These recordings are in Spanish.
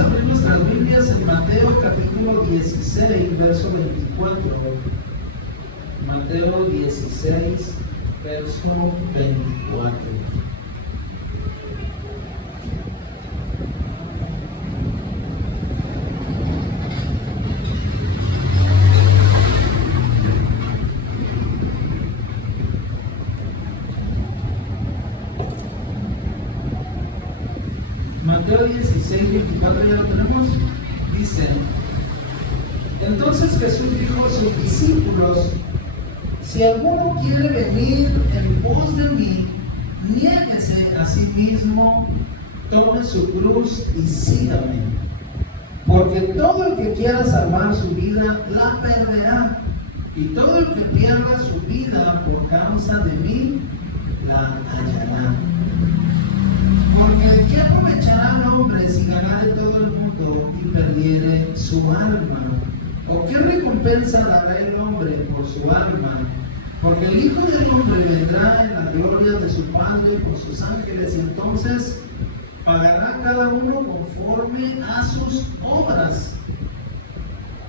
a abrir nuestras Biblias en Mateo capítulo 16, verso 24. Mateo 16, verso 24. Mateo 16, 24, ya lo tenemos. Dice: entonces Jesús dijo a sus discípulos: si alguno quiere venir en pos de mí, niéguese a sí mismo, tome su cruz y sígame. Porque todo el que quiera salvar su vida, la perderá. Y todo el que pierda su vida por causa de mí, la hallará. Porque ¿de qué aprovechará el hombre si ganare todo el mundo y perdiere su alma? ¿O qué recompensa dará el hombre por su alma? Porque el Hijo del Hombre vendrá en la gloria de su Padre con sus ángeles, y entonces pagará cada uno conforme a sus obras.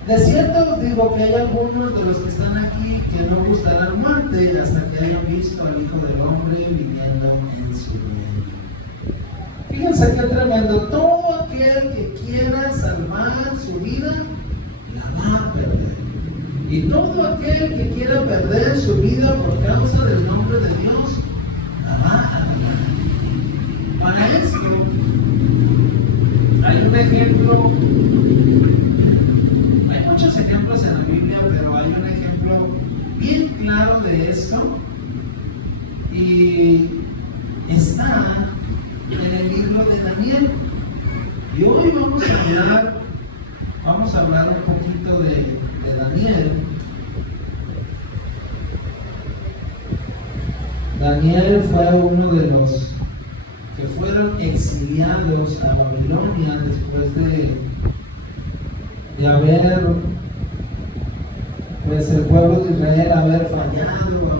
De cierto os digo que hay algunos de los que están aquí que no gustarán muerte hasta que hayan visto al Hijo del Hombre viniendo en su reino. Fíjense qué tremendo. Todo aquel que quiera salvar su vida, la va a perder. Y todo aquel que quiera perder su vida por causa del nombre de Dios, la va a ganar. Para esto, hay un ejemplo. Hay muchos ejemplos en la Biblia, pero hay un ejemplo bien claro de esto. Y está en el libro de Daniel. Y hoy vamos a hablar un poquito de Daniel. Daniel fue uno de los que fueron exiliados a Babilonia después de haber, pues el pueblo de Israel haber fallado,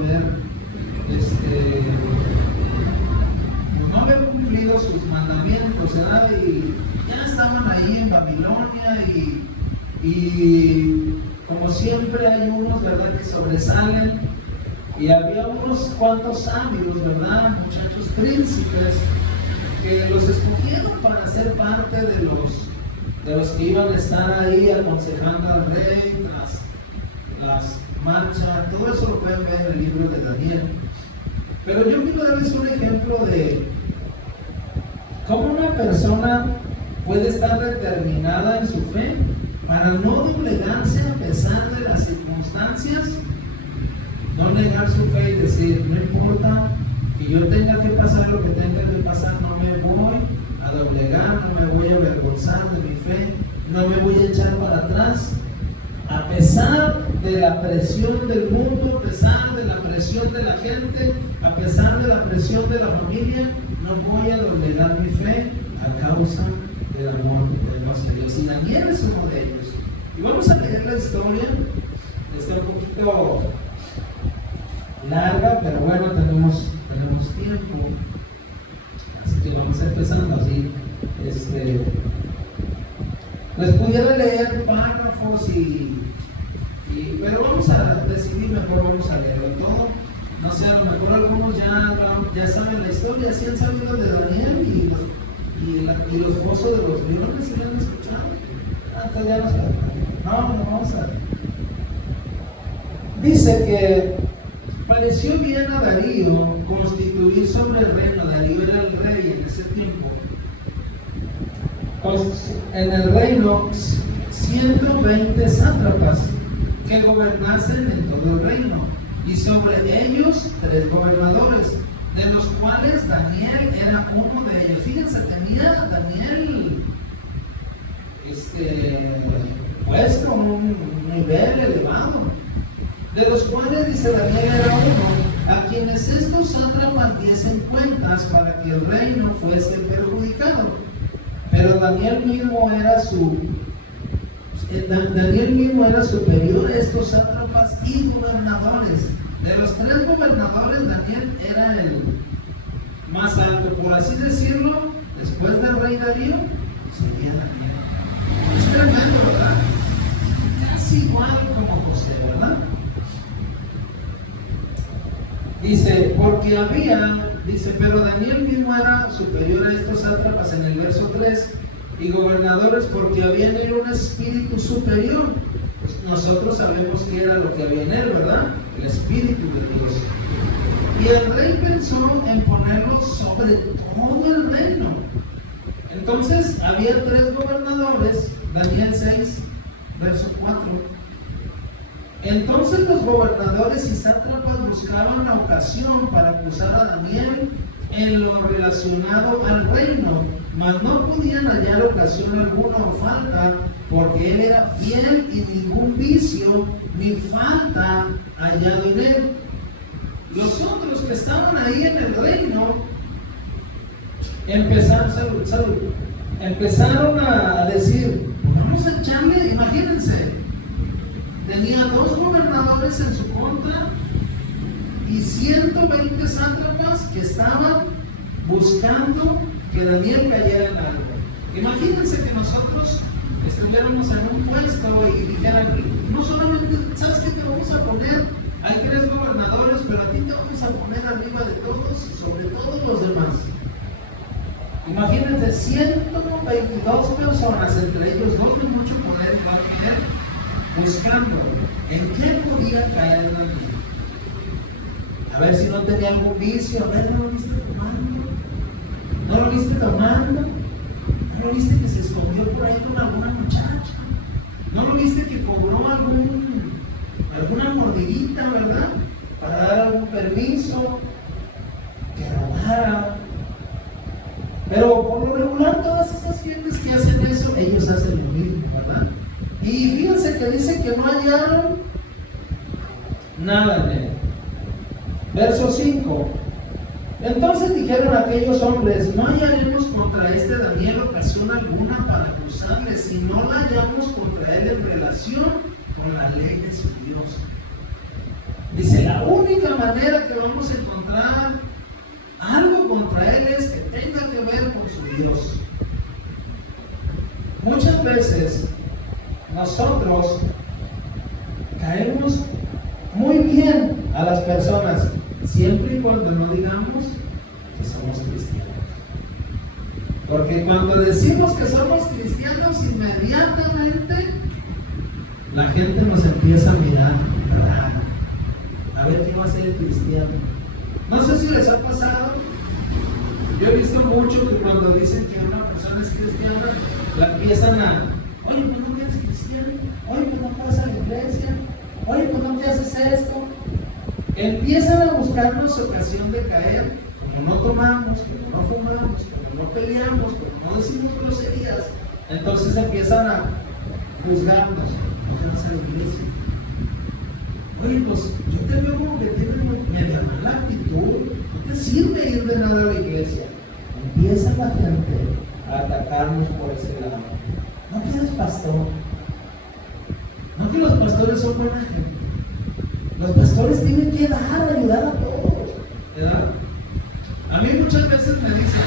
no haber cumplido sus mandamientos, ¿verdad? Y ya estaban ahí en Babilonia y como siempre hay unos, ¿verdad?, que sobresalen, y había unos cuantos sabios, ¿verdad?, muchachos príncipes, que los escogieron para ser parte de los que iban a estar ahí aconsejando al rey, las marchas. Todo eso lo pueden ver en el libro de Daniel. Pero yo quiero darles un ejemplo de cómo una persona puede estar determinada en su fe para no doblegarse a pesar de las circunstancias, no negar su fe y decir: no importa que yo tenga que pasar lo que tenga que pasar, no me voy a doblegar, no me voy a avergonzar de mi fe, no me voy a echar para atrás. A pesar de la presión del mundo, a pesar de la presión de la gente, a pesar de la presión de la familia, no voy a doblegar mi fe a causa del amor de Dios. Y Daniel es uno de ellos. Y vamos a leer la historia. Está un poquito larga, pero bueno, tenemos tiempo. Así que vamos a empezando así. Les pudiera leer párrafos pero vamos a decidir mejor, vamos a leerlo todo. No sé, a lo mejor algunos ya saben la historia, sí han sabido de Daniel y los pozos de los leones, ¿sí lo han escuchado? Hasta ya no saben. No, vamos a ver. Dice que pareció bien a Darío constituir sobre el reino. Darío era el rey en ese tiempo. En el reino 120 sátrapas que gobernasen en todo el reino, y sobre ellos 3 gobernadores, de los cuales Daniel era uno de ellos. Fíjense, tenía Daniel pues con un nivel elevado, de los cuales, dice, Daniel era uno a quienes estos sátrapas diesen cuentas para que el reino fuese perjudicado. Pero Daniel mismo era superior a estos sátrapas y gobernadores. De los 3 gobernadores, Daniel era el más alto, por así decirlo. Después del rey Darío, sería Daniel. Es tremendo, ¿verdad? Casi igual como José, ¿verdad? Dice, pero Daniel mismo era superior a estos sátrapas en el verso 3 y gobernadores porque había en él un espíritu superior. Pues nosotros sabemos que era lo que había en él, ¿verdad? El espíritu de Dios. Y el rey pensó en ponerlo sobre todo el reino. Entonces había 3 gobernadores, Daniel 6, verso 4. Entonces los gobernadores y sátrapas buscaban la ocasión para acusar a Daniel en lo relacionado al reino, mas no podían hallar ocasión alguna o falta, porque él era fiel y ningún vicio ni falta hallado en él. Los otros que estaban ahí en el reino empezaron a decir, vamos a echarle, imagínense, tenía 2 gobernadores en su contra y 120 sátrapas que estaban buscando que Daniel cayera en algo. Imagínense que nosotros estuviéramos en un puesto y dijeran, no solamente, ¿sabes qué te vamos a poner? Hay 3 gobernadores, pero a ti te vamos a poner arriba de todos y sobre todos los demás. Imagínense, 122 personas, entre ellos 2 de mucho poder, buscando en qué podía caer Daniel. A ver si no tenía algún vicio, a ver, ¿no lo viste fumando? ¿No lo viste tomando? ¿No lo viste que se escondió por ahí con alguna muchacha? ¿No lo viste que cobró alguna mordidita, verdad? Para dar algún permiso, que robara. Pero por lo regular todas esas gentes que hacen eso, ellos hacen lo mismo, ¿verdad? Y fíjense que dice que no hallaron nada en él. Verso 5. Entonces dijeron aquellos hombres, no hallaremos contra este Daniel ocasión alguna para acusarle, si no la hallamos contra él en relación con la ley de su Dios. Dice, la única manera que vamos a encontrar algo contra él es que tenga que ver con su Dios. Muchas veces nosotros caemos muy bien a las personas, siempre y cuando no digamos que somos cristianos. Porque cuando decimos que somos cristianos, inmediatamente la gente nos empieza a mirar raro. A ver quién va a ser el cristiano. No sé si les ha pasado. Yo he visto mucho que cuando dicen que una persona es cristiana, la empiezan a, oye, pues no eres cristiano, oye, pues no vas a la iglesia, oye, pues no te haces esto. Empiezan a buscarnos ocasión de caer, como no tomamos, como no fumamos, como no peleamos, como no decimos groserías. Entonces empiezan a juzgarnos, no vas a la iglesia. Oye, pues yo te veo como que tienes media mala actitud, no te sirve ir de nada a la iglesia. Empieza la gente a atacarnos por ese lado. No que eres pastor, no que los pastores son buena gente. Los pastores tienen que dar, ayudar a todos, ¿verdad? A mí muchas veces me dicen,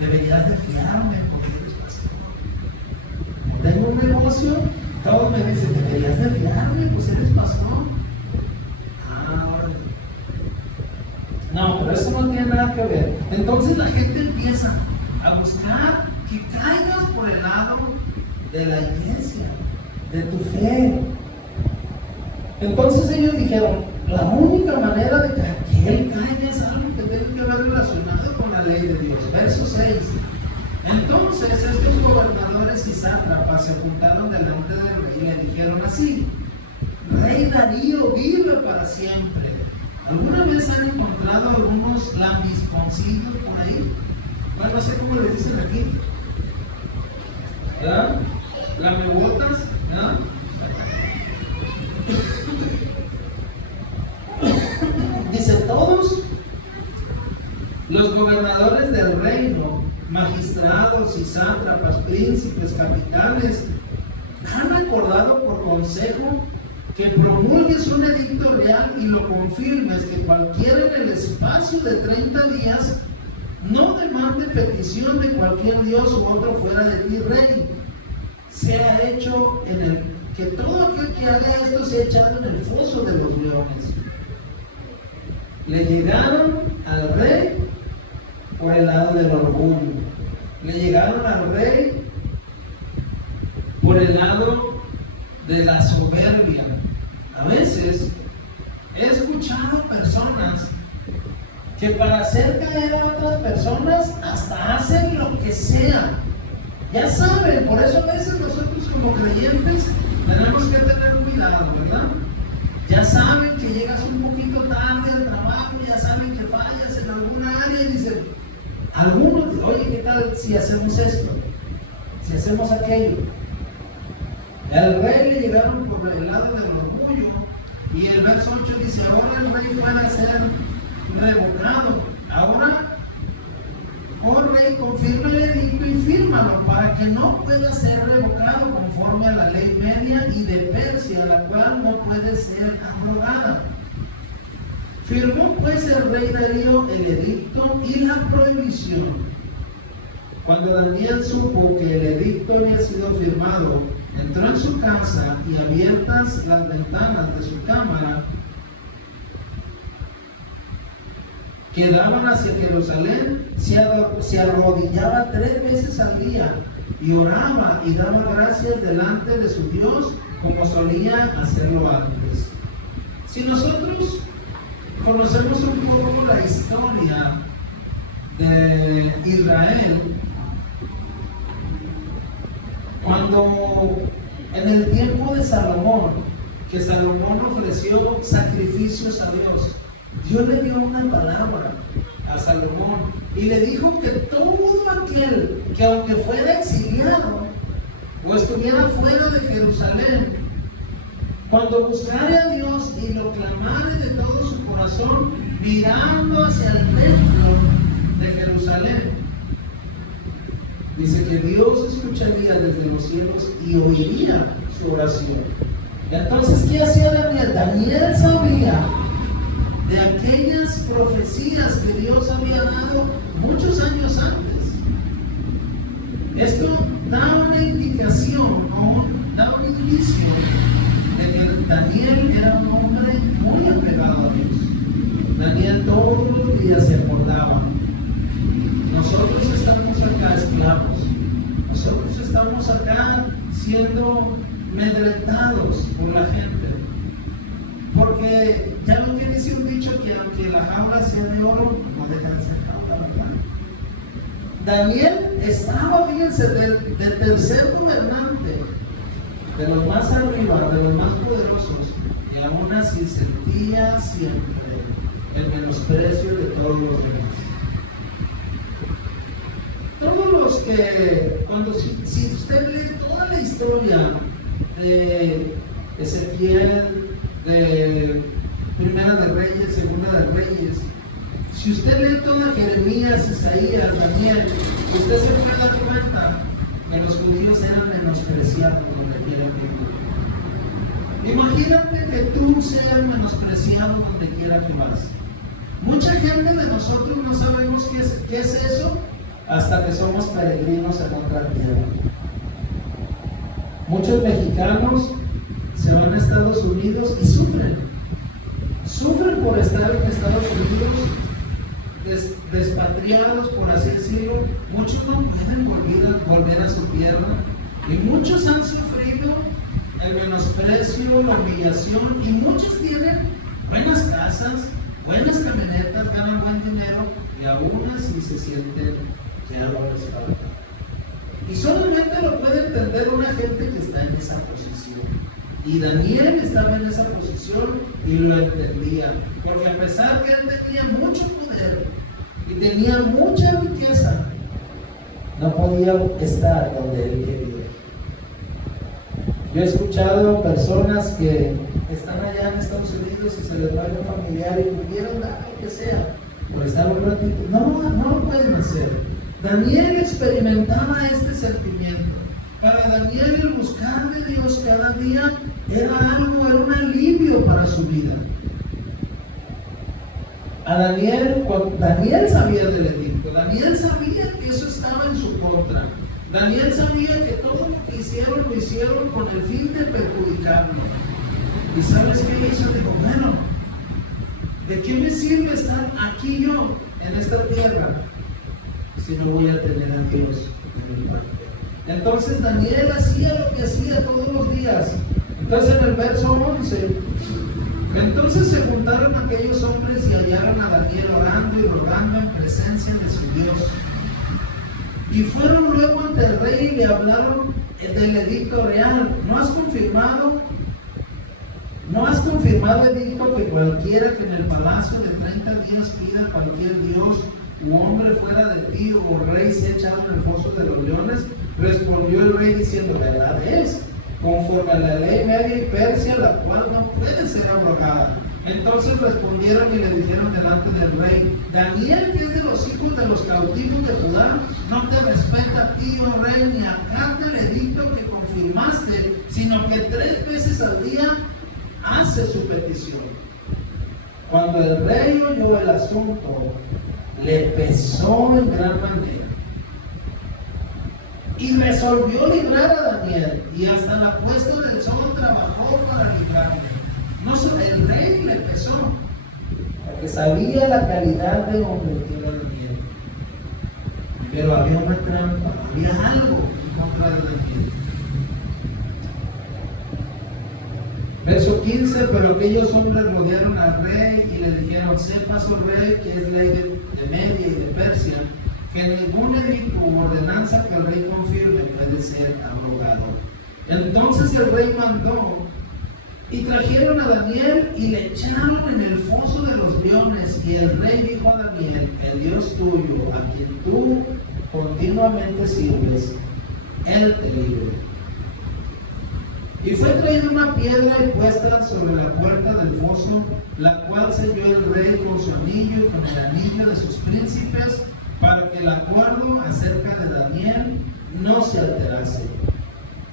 deberías de fiarme porque eres pastor. Como tengo un negocio, todos me dicen, deberías de fiarme, pues eres pastor. No, pero eso no tiene nada que ver. Entonces la gente empieza a buscar que caigas por el lado de la iglesia, de tu fe. Entonces ellos dijeron, la única manera de que él caiga es algo que tiene que ver relacionado con la ley de Dios. Verso 6. Entonces estos gobernadores y sátrapas se juntaron delante del rey y le dijeron así, Rey Darío vive para siempre. ¿Alguna vez han encontrado algunos lambisconcillos por ahí? Bueno, no sé cómo les dicen aquí. ¿Verdad? Lamebotas, ¿verdad? Dice, todos los gobernadores del reino, magistrados y sátrapas, príncipes, capitanes, han acordado por consejo que promulgues un edicto real y lo confirmes, que cualquiera en el espacio de 30 días no demande petición de cualquier dios u otro fuera de ti, rey. Sea hecho en el que todo aquel que haga esto sea echado en el foso de los leones. Le llegaron al rey por el lado del orgullo. Le llegaron al rey por el lado de la soberbia. A veces he escuchado personas que para hacer caer a otras personas hasta hacen lo que sea. Ya saben, por eso a veces nosotros como creyentes tenemos que tener cuidado, ¿verdad? Ya saben que llegas un poquito tarde al trabajo, ya saben que fallas en alguna área y dicen, algunos, oye, ¿qué tal si hacemos esto? Si hacemos aquello. Al rey le llegaron por el lado del orgullo y el verso 8 dice, ahora el rey puede ser revocado. Ahora, oh rey, confirma el edicto y fírmalo para que no pueda ser revocado conforme a la ley media y de Persia, la cual no puede ser abrogada. Firmó pues el rey Darío el edicto y la prohibición. Cuando Daniel supo que el edicto había sido firmado, entró en su casa y abiertas las ventanas de su cámara que daban hacia Jerusalén, se arrodillaba 3 veces al día y oraba y daba gracias delante de su Dios como solía hacerlo antes. Si nosotros conocemos un poco la historia de Israel, cuando en el tiempo de Salomón, que Salomón ofreció sacrificios a Dios, Dios le dio una palabra a Salomón y le dijo que todo aquel que aunque fuera exiliado o estuviera fuera de Jerusalén, cuando buscare a Dios y lo clamare de todo su corazón, mirando hacia el templo de Jerusalén, dice que Dios escucharía desde los cielos y oiría su oración. Entonces, ¿qué hacía Daniel? Daniel sabía de aquellas profecías que Dios había dado muchos años antes. Esto da una indicación, da un indicio de que Daniel era un hombre muy apegado a Dios. Daniel todos los días se acordaba. Nosotros estamos acá esclavos. Nosotros estamos acá siendo amedrentados por la gente. Porque ya no tiene un dicho que aunque la jaula sea de oro, no deja de ser jaula, ¿verdad? Daniel estaba, fíjense, del tercer gobernante, de los más arriba, de los más poderosos, y aún así sentía siempre el menosprecio de todos los demás. Todos los que, si usted lee toda la historia de Ezequiel, de Primera de Reyes, Segunda de Reyes, si usted lee toda Jeremías, Isaías, Daniel, usted se puede dar cuenta que los judíos eran menospreciados donde quiera que iban. Imagínate que tú seas menospreciado donde quiera que vas. Mucha gente de nosotros no sabemos qué es eso hasta que somos peregrinos en otra tierra. Muchos mexicanos se van a Estados Unidos y sufren por estar en Estados Unidos, despatriados, por así decirlo. Muchos no pueden volver a su tierra y muchos han sufrido el menosprecio, la humillación, y muchos tienen buenas casas, buenas camionetas, ganan buen dinero y aún así se sienten que algo les falta. Y solamente lo puede entender una gente que está en esa posición. Y Daniel estaba en esa posición y lo entendía, porque a pesar que él tenía mucho poder y tenía mucha riqueza, no podía estar donde él quería. Yo he escuchado personas que están allá en Estados Unidos y se les va un familiar y pudieron dar lo que sea por estar un ratito. No lo pueden hacer. Daniel experimentaba este sentimiento. Para Daniel el buscar de Dios cada día era un alivio para su vida. Daniel sabía del edicto. Daniel sabía que eso estaba en su contra. Daniel sabía que todo lo que hicieron, lo hicieron con el fin de perjudicarlo. ¿Y sabes qué hizo? Dijo, bueno, ¿de qué me sirve estar aquí yo, en esta tierra, si no voy a tener a Dios en mi parte? Entonces Daniel hacía lo que hacía todos los días. Entonces en el verso 11, entonces se juntaron aquellos hombres y hallaron a Daniel orando y rogando en presencia de su Dios. Y fueron luego ante el rey y le hablaron del edicto real. ¿No has confirmado edicto que cualquiera que en el palacio de 30 días pida a cualquier dios u hombre fuera de ti o rey sea echado en el foso de los leones? Respondió el rey diciendo, verdad es, conforme a la ley media y persia, la cual no puede ser abrogada. Entonces respondieron y le dijeron delante del rey, Daniel, que es de los hijos de los cautivos de Judá, no te respeta a ti, oh rey, ni acata el edicto que confirmaste, sino que 3 veces al día hace su petición. Cuando el rey oyó el asunto, le pesó en gran manera y resolvió librar a Daniel, y hasta la puesta del sol trabajó para librarle. No solo el rey le pesó, porque sabía la calidad de hombre que era Daniel, pero había una trampa, había algo en contra de Daniel. Verso 15, pero aquellos hombres rodearon al rey y le dijeron, sepas, oh rey, que es ley de Media y de Persia, que ningún edicto u ordenanza que el rey confirme puede ser abrogado. Entonces el rey mandó y trajeron a Daniel y le echaron en el foso de los leones, y el rey dijo a Daniel, el Dios tuyo, a quien tú continuamente sirves, él te libre. Y fue traída una piedra y puesta sobre la puerta del foso, la cual selló el rey con su anillo y con el anillo de sus príncipes, para que el acuerdo acerca de Daniel no se alterase.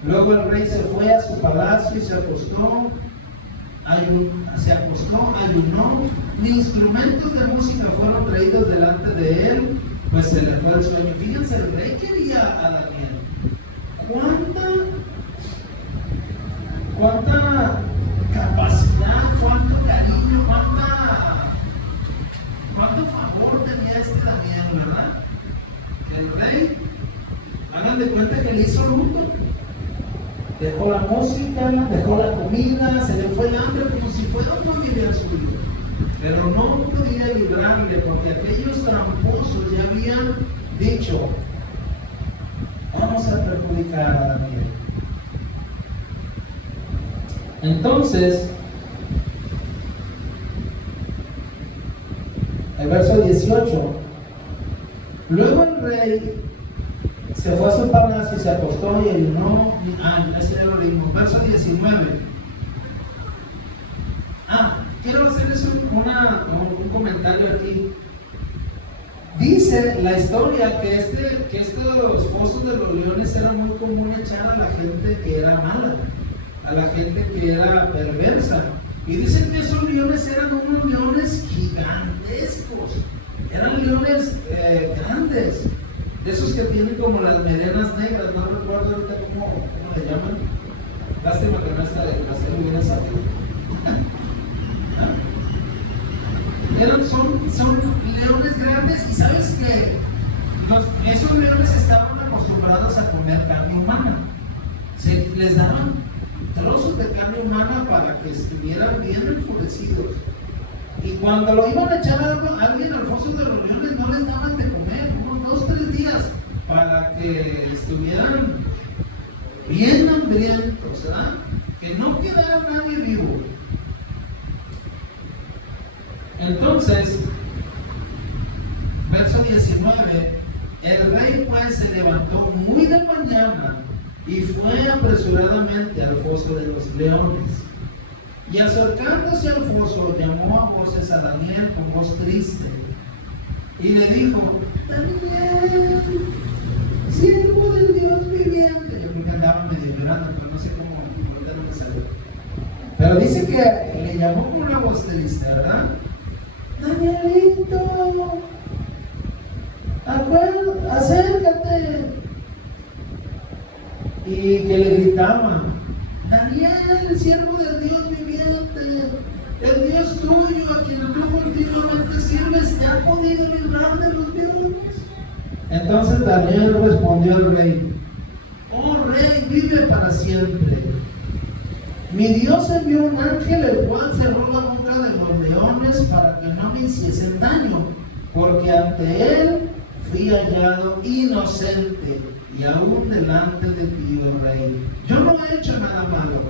Luego el rey se fue a su palacio y se acostó, ayunó, ni instrumentos de música fueron traídos delante de él, pues se le fue el sueño. Fíjense, el rey quería a Daniel. ¿Cuánta capacidad, cuánto cariño, cuánto favor tenía Daniel, verdad? Que el rey, hagan de cuenta que le hizo luto. Dejó la música, dejó la comida, se le fue el hambre como si fuera un familiar suyo. Pero no podía librarle porque aquellos tramposos ya habían dicho, vamos a perjudicar a Daniel. Entonces, el verso 18, luego el rey se fue a su palacio y se acostó y ayunó. Ese ya lo leímos. Verso 19. Quiero hacerles un comentario aquí. Dice la historia que estos fosos de los leones era muy común echar a la gente que era mala, a la gente que era perversa. Y dicen que esos leones eran unos leones gigantescos, eran leones grandes, de esos que tienen como las melenas negras, no recuerdo ahorita cómo le llaman. Lástima que no está de clase muy bien esa. Son leones grandes, y sabes que esos leones estaban acostumbrados a comer carne humana. Les daban trozos de carne humana para que estuvieran bien enfurecidos. Y cuando lo iban a echar a alguien al foso de los leones, no les daban de comer, unos 2-3 días, para que estuvieran bien hambrientos, ¿verdad? Que no quedara nadie vivo. Entonces, verso 19, el rey pues se levantó muy de mañana y fue apresuradamente al foso de los leones. Y acercándose al foso, llamó a voces a Daniel con voz triste y le dijo, Daniel, siervo del Dios viviente. Yo creo que andaba medio llorando, pero no sé cómo, ahorita no me salió. Pero dice que le llamó con una voz triste, ¿verdad? Danielito, acércate. Y que le gritaban: Daniel, el siervo del Dios viviente, el Dios tuyo, a quien tú continuamente sirves, ¿te ha podido librar de los leones? Entonces Daniel respondió al rey: oh rey, vive para siempre. Mi Dios envió un ángel, el cual cerró la boca de los leones para que no me hiciesen daño, porque ante él fui hallado inocente, y aún delante de ti, oh rey. Yo no he hecho nada malo.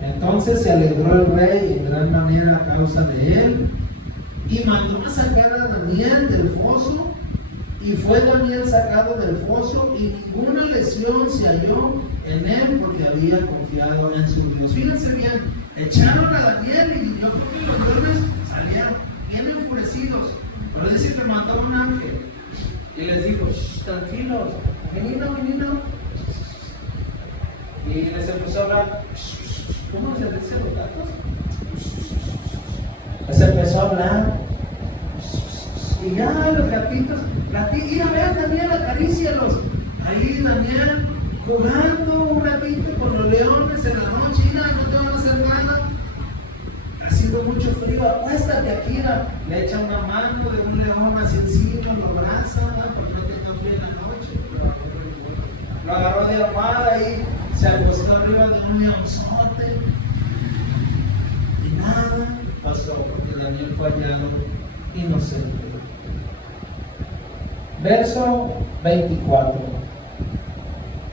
Entonces se alegró el rey en gran manera a causa de él, y mandó a sacar a Daniel del foso. Y fue Daniel sacado del foso, y ninguna lesión se halló en él, porque había confiado en su Dios. Fíjense bien, echaron a Daniel y yo creo que los leones salieron bien enfurecidos. Pero dice que mandó un ángel y les dijo: tranquilos, menino. Y les empezó a hablar. ¿Cómo se dice los gatos? Les empezó a hablar. Y ya los gatitos, y a ver, Daniel, acarícialos. Ahí Daniel jugando un ratito con los leones en la noche. Mira, no te van a hacer nada. Ha sido mucho frío, acuéstate aquí. Le echa una mano de un león así encima, lo abraza, porque no tenga frío en la noche. Lo agarró de armada y se acostó arriba de un leonzote. Y nada pasó, porque Daniel fue hallado inocente. Verso 24.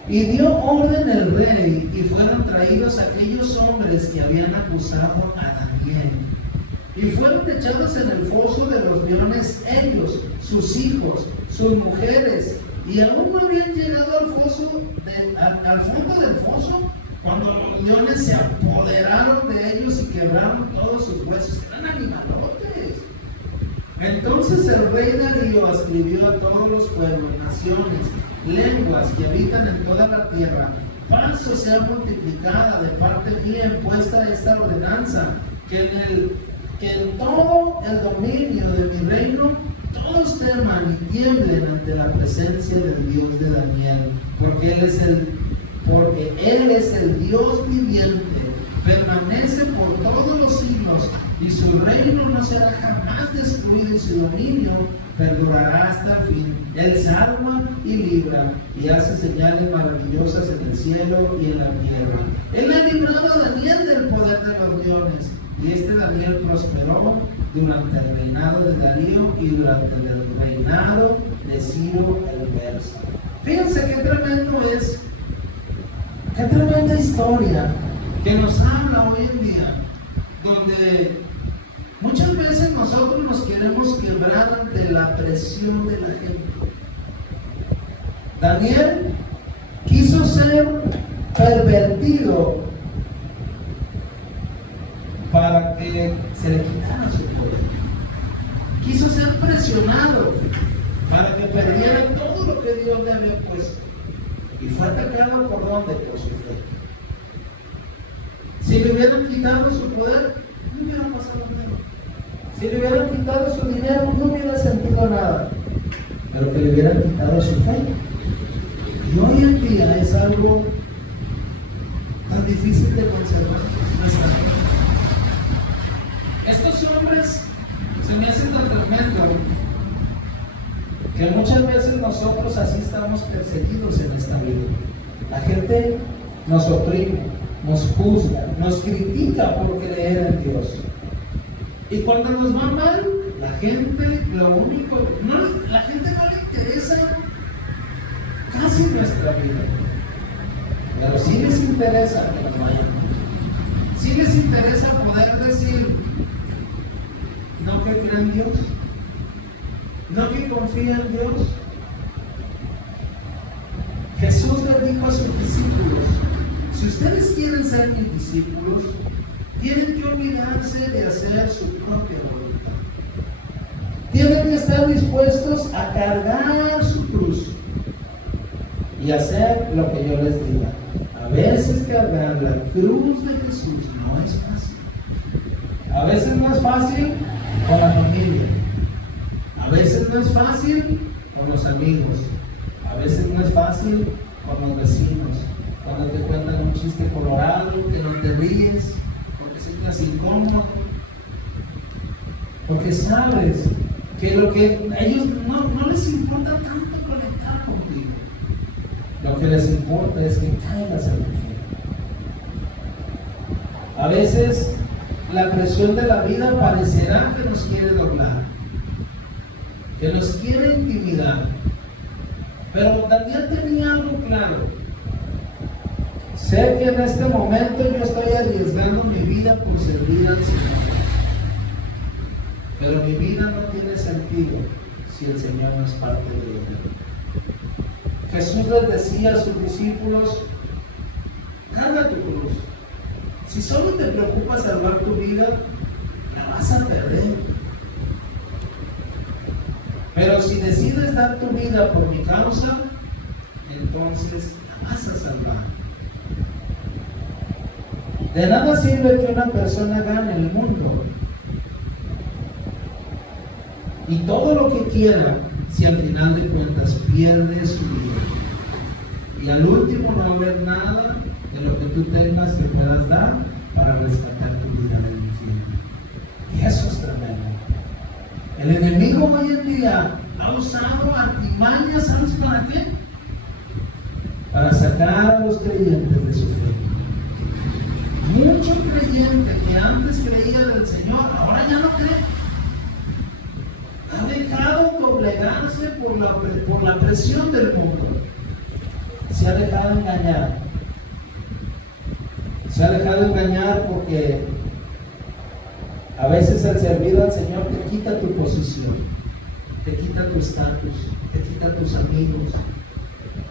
Y dio orden el rey, y fueron traídos aquellos hombres que habían acusado a Daniel, y fueron echados en el foso de los leones ellos, sus hijos, sus mujeres, y aún no habían llegado al foso, al fondo del foso, cuando los leones se apoderaron de ellos y quebraron todos sus huesos. Eran animalotes. Entonces el rey Darío escribió a todos los pueblos, naciones, lenguas que habitan en toda la tierra: paz os sea multiplicada de parte mía impuesta esta ordenanza, que en todo el dominio de mi reino todos teman y tiemblen ante la presencia del Dios de Daniel, porque él es el Dios viviente, permanece por todos los siglos, y su reino no será jamás destruido, y su dominio perdurará hasta el fin. Él salva y libra, y hace señales maravillosas en el cielo y en la tierra. Él ha librado a Daniel del poder de los leones, y este Daniel prosperó durante el reinado de Darío y durante el reinado de Ciro el Persa. Fíjense qué tremendo es, qué tremenda historia que nos habla hoy en día, donde muchas veces nosotros nos queremos quebrar ante la presión de la gente. Daniel quiso ser pervertido para que se le quitara su poder. Quiso ser presionado para que perdiera todo lo que Dios le había puesto. Y fue atacado por ¿dónde? Por su fe. Si le hubieran quitado su poder, no hubiera pasado nada. Si le hubieran quitado su dinero, no hubiera sentido nada. Pero que le hubieran quitado su fe. Y hoy en día es algo tan difícil de conservar nuestra fe. Estos hombres se me hacen tan tremendo que muchas veces nosotros así estamos perseguidos en esta vida. La gente nos oprime, nos juzga, nos critica por creer en Dios. Y cuando nos va mal, la gente no le interesa casi nuestra vida. Pero sí les interesa que nos vaya mal. Sí les interesa poder decir: no que creen en Dios, no que confían en Dios. Jesús le dijo a sus discípulos: si ustedes quieren ser mis discípulos, tienen que olvidarse de hacer su propia voluntad. Tienen que estar dispuestos a cargar su cruz y hacer lo que yo les diga. A veces cargar la cruz de Jesús no es fácil. A veces no es fácil con la familia. A veces no es fácil con los amigos, a veces no es fácil con los vecinos, cuando te cuentan un chiste colorado, que no te ríes, porque sientas incómodo, porque sabes que lo que a ellos no les importa tanto conectar contigo, lo que les importa es que caigas al infierno. A veces la presión de la vida parecerá que nos quiere doblar, que nos quiere intimidar, pero Daniel tenía algo claro: sé que en este momento yo estoy arriesgando mi vida por servir al Señor, pero mi vida no tiene sentido si el Señor no es parte de ella. Jesús les decía a sus discípulos: carga tu cruz. Si solo te preocupa salvar tu vida, la vas a perder. Pero si decides dar tu vida por mi causa, entonces la vas a salvar. De nada sirve que una persona gane el mundo y todo lo que quiera si al final de cuentas pierde su vida. Y al último no va a haber nada de lo que tú tengas que puedas dar para rescatar tu vida del infierno. Y eso es tremendo. El enemigo hoy en día ha usado artimañas, ¿sabes para qué? Para sacar a los creyentes de su fe. Mucho creyente que antes creía del Señor, ahora ya no cree. Ha dejado doblegarse por la presión del mundo. Se ha dejado engañar. Se ha dejado engañar porque a veces el servir al Señor te quita tu posición, te quita tu estatus, te quita tus amigos,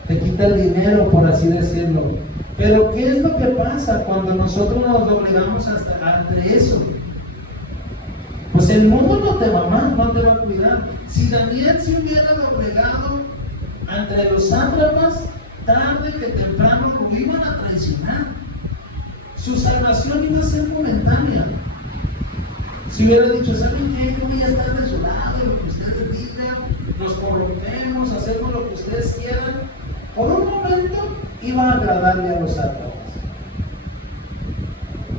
te quita el dinero, por así decirlo. Pero ¿qué es lo que pasa cuando nosotros nos doblegamos ante eso? Pues el mundo no te va a amar, no te va a cuidar. Si Daniel se hubiera doblegado ante los sátrapas, tarde que temprano lo iban a traicionar. Su salvación iba a ser momentánea. Si hubiera dicho: ¿saben qué? Yo voy a estar de su lado, lo que ustedes digan, nos corrompemos, hacemos lo que ustedes quieran. Por un momento iba a agradarle a los sátrapas.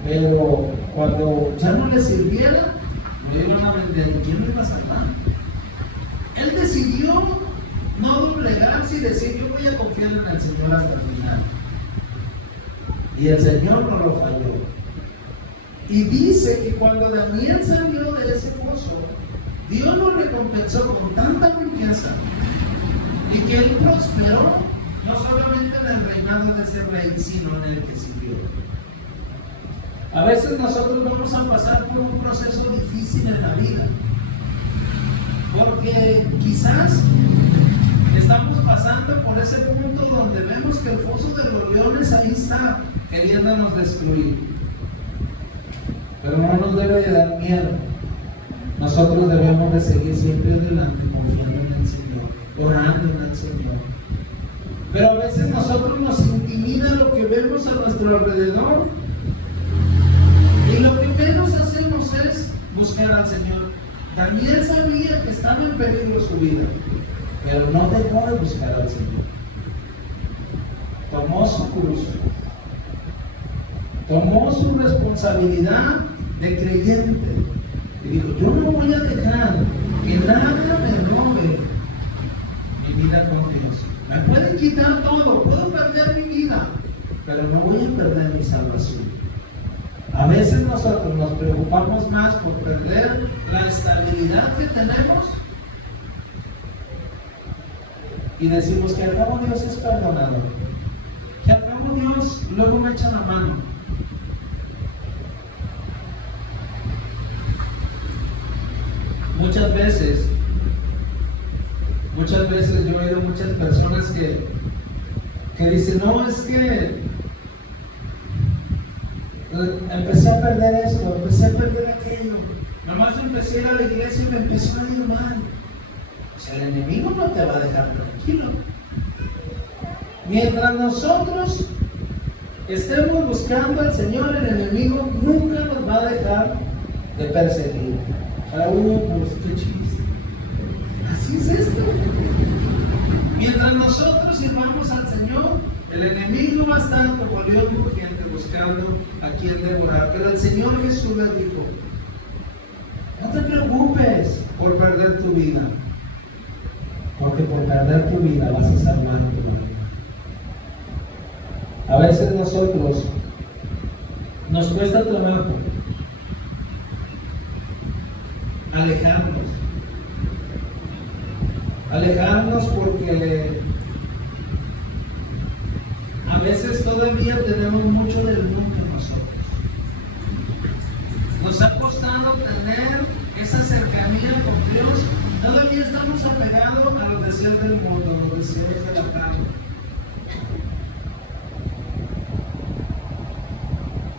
Pero cuando ya no le sirviera, lo iban a vender. ¿Y quién lo iba a salvar? Él decidió no doblegarse y decir: yo voy a confiar en el Señor hasta el final. Y el Señor no lo falló. Y dice que cuando Daniel salió de ese foso, Dios lo recompensó con tanta riqueza y que él prosperó, no solamente en el reinado de ese rey, sino en el que sirvió. A veces nosotros vamos a pasar por un proceso difícil en la vida, porque quizás estamos pasando por ese punto donde vemos que el foso de los leones ahí está, queriéndonos destruir. Pero no nos debe de dar miedo. Nosotros debemos de seguir siempre adelante, confiando en el Señor, orando en el Señor. Pero a veces nosotros nos intimida lo que vemos a nuestro alrededor, y lo que menos hacemos es buscar al Señor. Daniel sabía que estaba en peligro su vida, pero no dejó de buscar al Señor. Tomó su cruz, tomó su responsabilidad de creyente y dijo: yo no voy a dejar que nada me robe mi vida con Dios. Me pueden quitar todo, puedo perder mi vida, pero no voy a perder mi salvación. A veces nosotros nos preocupamos más por perder la estabilidad que tenemos y decimos que al cabo Dios es perdonador, que al cabo Dios luego me echa la mano. Muchas veces yo he oído muchas personas que dicen: no, es que empecé a perder esto, empecé a perder aquello, nomás empecé a ir a la iglesia y me empezó a ir mal. O sea, el enemigo no te va a dejar tranquilo. Mientras nosotros estemos buscando al Señor, el enemigo nunca nos va a dejar de perseguir. Pues qué chiste. Así Así es esto. Mientras nosotros sirvamos al Señor, el enemigo va a estar como león rugiente buscando a quien devorar. Pero el Señor Jesús les dijo: no te preocupes por perder tu vida, porque por perder tu vida vas a salvar tu alma. A veces nosotros nos cuesta trabajo alejarnos porque a veces todavía tenemos mucho del mundo en nosotros. Nos ha costado tener esa cercanía con Dios. Todavía estamos apegados a los deseos del mundo, los deseos de la carne.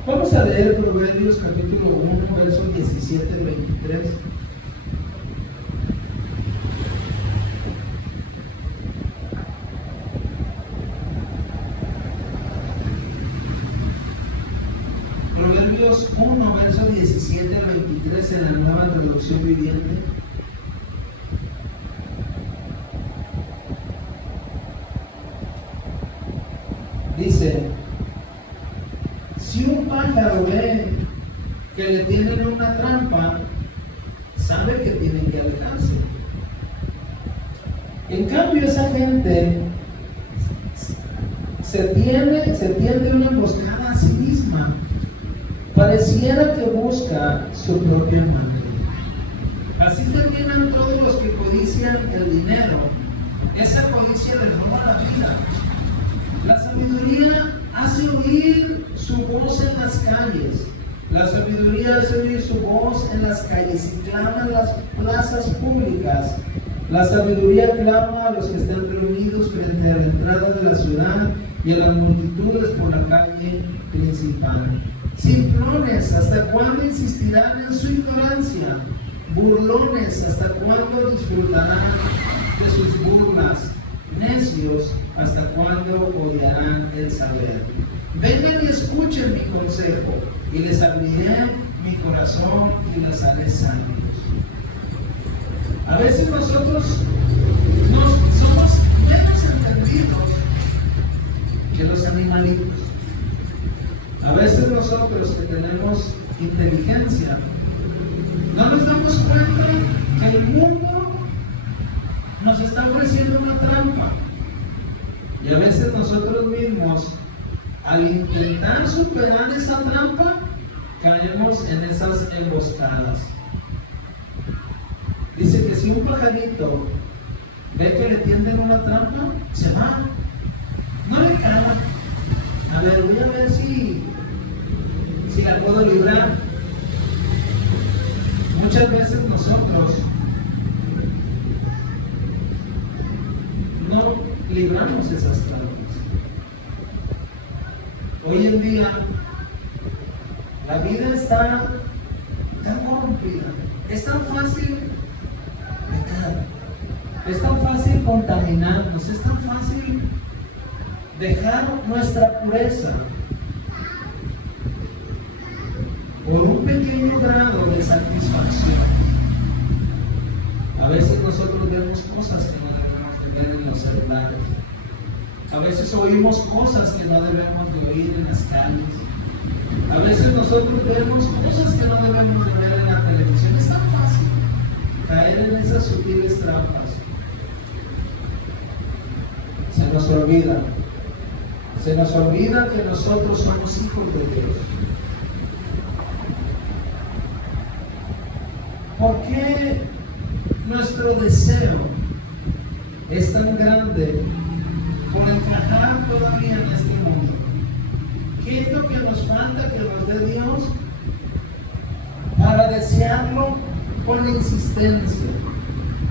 Vamos a leer Proverbios capítulo 1, versos 17 y 23. Proverbios 1, versos 17 al 23 en la Nueva Traducción Viviente. Dice: si un pájaro ve que le tienen una trampa, sabe que tiene que alejarse. En cambio, esa gente se tiende una emboscada a sí misma. Pareciera que busca su propia muerte. Así terminan todos los que codician el dinero. Esa codicia les roba la vida. La sabiduría hace oír su voz en las calles. La sabiduría hace oír su voz en las calles y clama en las plazas públicas. La sabiduría clama a los que están reunidos frente a la entrada de la ciudad y a las multitudes por la calle principal. Simplones, ¿hasta cuándo insistirán en su ignorancia? Burlones, ¿hasta cuándo disfrutarán de sus burlas? Necios, ¿hasta cuándo odiarán el saber? Vengan y escuchen mi consejo, y les abriré mi corazón y les haré sabios. A veces nosotros somos menos entendidos que los animalitos. A veces nosotros que tenemos inteligencia, no nos damos cuenta que el mundo nos está ofreciendo una trampa. Y a veces nosotros mismos, al intentar superar esa trampa, caemos en esas emboscadas. Dice que si un pajarito ve que le tienden una trampa, se va. No le cala. A ver, voy a ver si la puedo librar. Muchas veces nosotros no libramos esas trampas. Hoy en día la vida está tan corrompida, es tan fácil pecar, es tan fácil contaminarnos, es tan fácil dejar nuestra pureza por un pequeño grado de satisfacción. A veces nosotros vemos cosas que no debemos de ver en los celulares. A veces oímos cosas que no debemos de oír en las calles. A veces nosotros vemos cosas que no debemos de ver en la televisión. Es tan fácil caer en esas sutiles trampas. Se nos olvida que nosotros somos hijos de Dios. ¿Por qué nuestro deseo es tan grande por encajar todavía en este mundo? ¿Qué es lo que nos falta que nos dé Dios para desearlo con insistencia?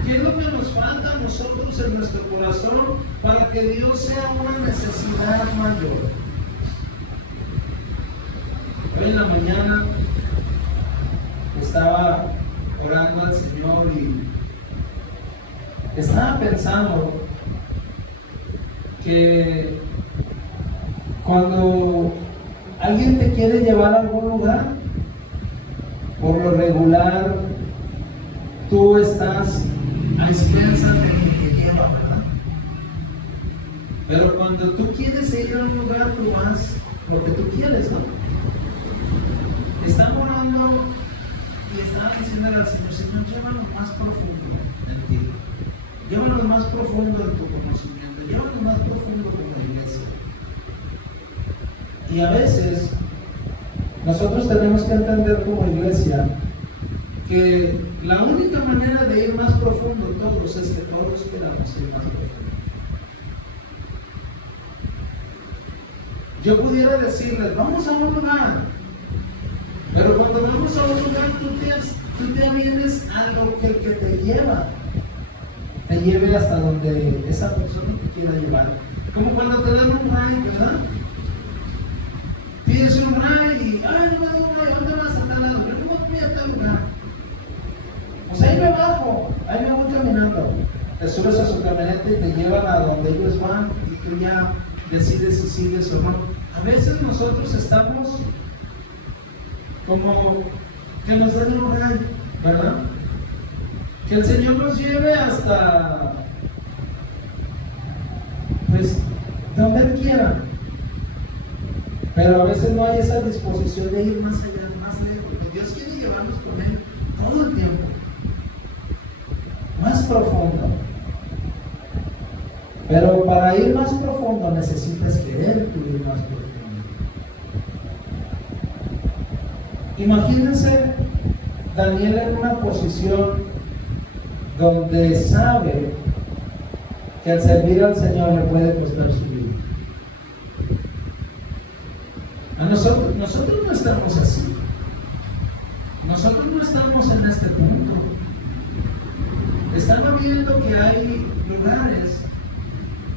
¿Qué es lo que nos falta a nosotros en nuestro corazón para que Dios sea una necesidad mayor? Hoy en la mañana estaba orando al Señor y estaba pensando que cuando alguien te quiere llevar a algún lugar, por lo regular tú estás a expensas de quien te lleva, ¿verdad? Pero cuando tú quieres ir a un lugar, tú vas porque tú quieres, ¿no? Están orando y estaban diciendo al Señor, Señor, llévanos más profundo en ti. Llévanos más profundo en tu conocimiento. Llévanos más profundo como iglesia. Y a veces nosotros tenemos que entender como iglesia que la única manera de ir más profundo todos es que todos queramos ir más profundo. Yo pudiera decirles, vamos a un lugar, pero cuando vamos a un lugar tú te vienes a lo que el que te lleva te lleve hasta donde esa persona te quiera llevar. Como cuando te dan un ride, ¿verdad? Pides un ride y, ay, no me doy un ride, ¿dónde vas a tal lado? Yo no voy a tal lugar. Pues ahí me bajo, ahí me voy caminando. Te subes a su camioneta y te llevan a donde ellos van y tú ya decides si sigues o no. A veces nosotros estamos como que nos den un ride, ¿verdad? Que el Señor nos lleve hasta, pues, donde Él quiera. Pero a veces no hay esa disposición de ir más allá, más lejos. Porque Dios quiere llevarnos con Él todo el tiempo. Más profundo. Pero para ir más profundo necesitas querer ir más profundo. Imagínense Daniel en una posición donde sabe que al servir al Señor le puede costar su vida. A nosotros no estamos así. Nosotros no estamos en este punto. Estaba viendo que hay lugares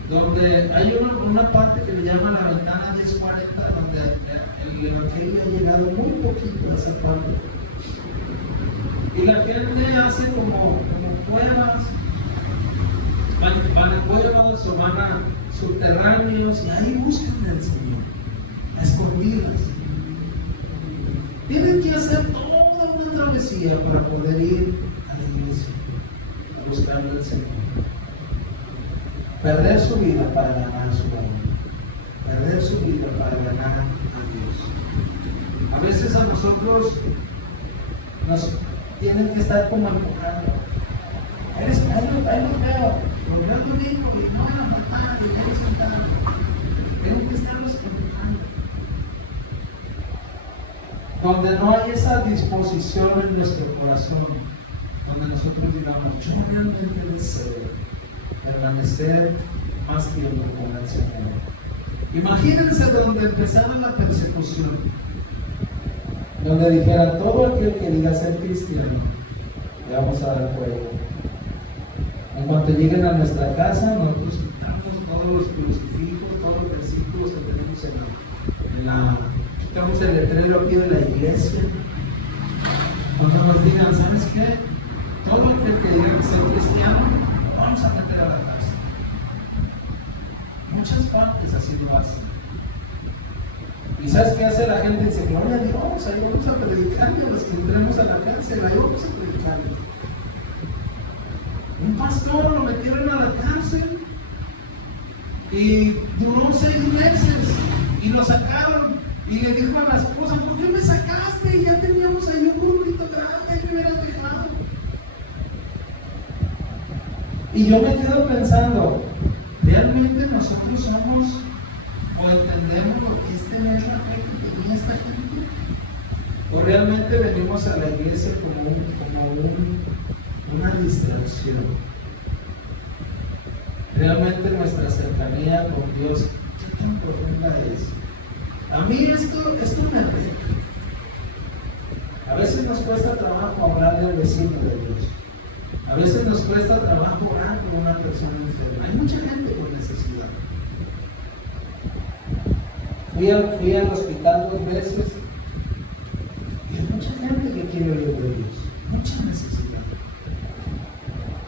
donde hay una parte que le llaman la ventana 1040, donde el evangelio ha llegado muy poquito a esa parte. Y la gente hace como cuevas, van a cuevas o van a subterráneos y ahí buscan al Señor, a escondidas. Tienen que hacer toda una travesía para poder ir a la iglesia, a buscarle al Señor. Perder su vida para ganar su reino. Perder su vida para ganar a Dios. A veces a nosotros nos tienen que estar como empujando. Ahí los veo, los veo conmigo y no van a matar, y quiero sentar. Tengo que estarlos empujando. Donde no hay esa disposición en nuestro corazón, donde nosotros digamos, yo realmente deseo permanecer más tiempo con el Señor. Imagínense donde empezara la persecución, donde dijera todo aquel que diga ser cristiano, le vamos a dar fuego. En cuanto lleguen a nuestra casa, nosotros quitamos todos los crucifijos, todos los versículos que tenemos quitamos el letrero aquí de la iglesia. Cuando nos digan, ¿sabes qué? Todo aquel que diga ser cristiano, vamos a meter a la cárcel. Muchas partes así lo hacen. ¿Y sabes qué hace la gente? Dice, gloria a Dios, ahí vamos a predicarle a los que entremos a la cárcel, ahí vamos a predicarle. Un pastor lo metieron a la cárcel y duró 6 meses y lo sacaron y le dijo a la esposa, ¿por qué me sacaste? Y ya teníamos ahí un grupito grande y me hubieras dejado. Y yo me quedo pensando, ¿realmente nosotros somos o entendemos lo que es tener la fe que tenía esta gente? ¿O realmente venimos a la iglesia como una distracción? ¿Realmente nuestra cercanía con Dios, qué tan profunda es? A mí esto me reta. A veces nos cuesta trabajo hablarle al vecino de Dios. A veces nos cuesta trabajo orar con una persona enferma. Hay mucha gente con necesidad. Fui al hospital 2 veces y hay mucha gente que quiere oír de Dios. Mucha necesidad.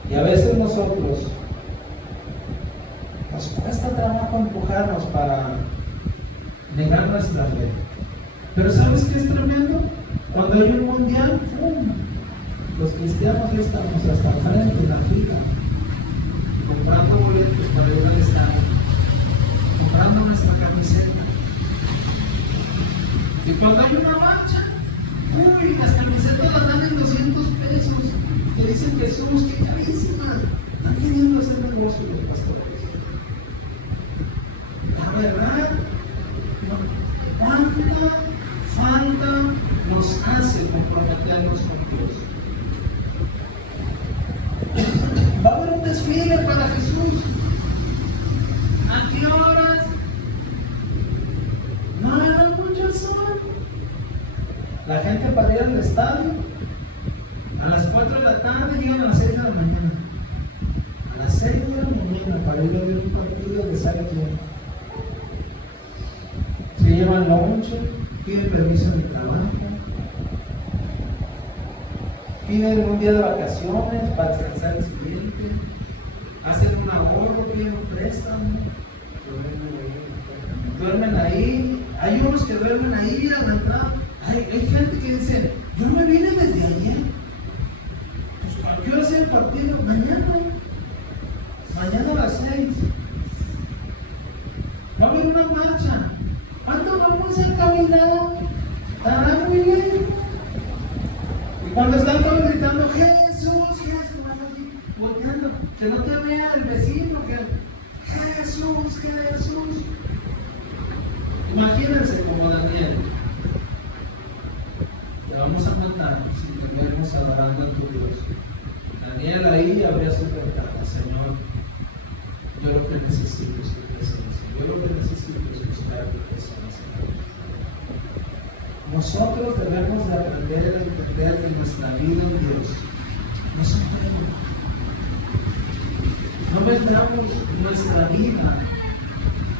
Y a veces nosotros nos cuesta trabajo empujarnos para negar nuestra fe. Pero ¿sabes qué es tremendo? Cuando hay un mundial, ¡pum!, los cristianos ya estamos hasta el frente en la fila, comprando boletos para ir al estadio, comprando nuestra camiseta. Y cuando hay una marcha, uy, las camisetas las dan en 200 pesos, que dicen Jesús, que carísimas. Están queriendo hacer negocio los pastores. La verdad, ¿cuánta falta nos hace comprometernos con Dios? Va a haber un desfile para Jesús. ¿A qué horas? No hay mucho sol. La gente para ir al estadio a las 4 de la tarde, llegan a las 6 de la mañana. A las 6 de la mañana para ir a ver un partido de sabe quién. Se llevan lonche, piden permiso en el trabajo, piden un día de vacaciones para descansar el siguiente, hacen un ahorro, piden un préstamo, duermen ahí. Hay unos que duermen ahí a la entrada. Hay gente que dice, yo me vine desde ayer. Pues ¿a qué hora es el partido? Mañana a las 6. Va a haber una marcha. ¿Cuánto vamos a caminar? ¿Estará muy bien? Y cuando están todos gritando, Jesús, así, volteando, que no te vea el vecino, que Jesús. Imagínense como Daniel. Le vamos a matar si te vemos adorando a tu Dios. Daniel ahí habría superado, Señor, yo lo que necesito es tu presencia. Yo lo que necesito es buscar tu presencia. Nosotros debemos de aprender a entender que nuestra vida en Dios no es un juego. No vendamos nuestra vida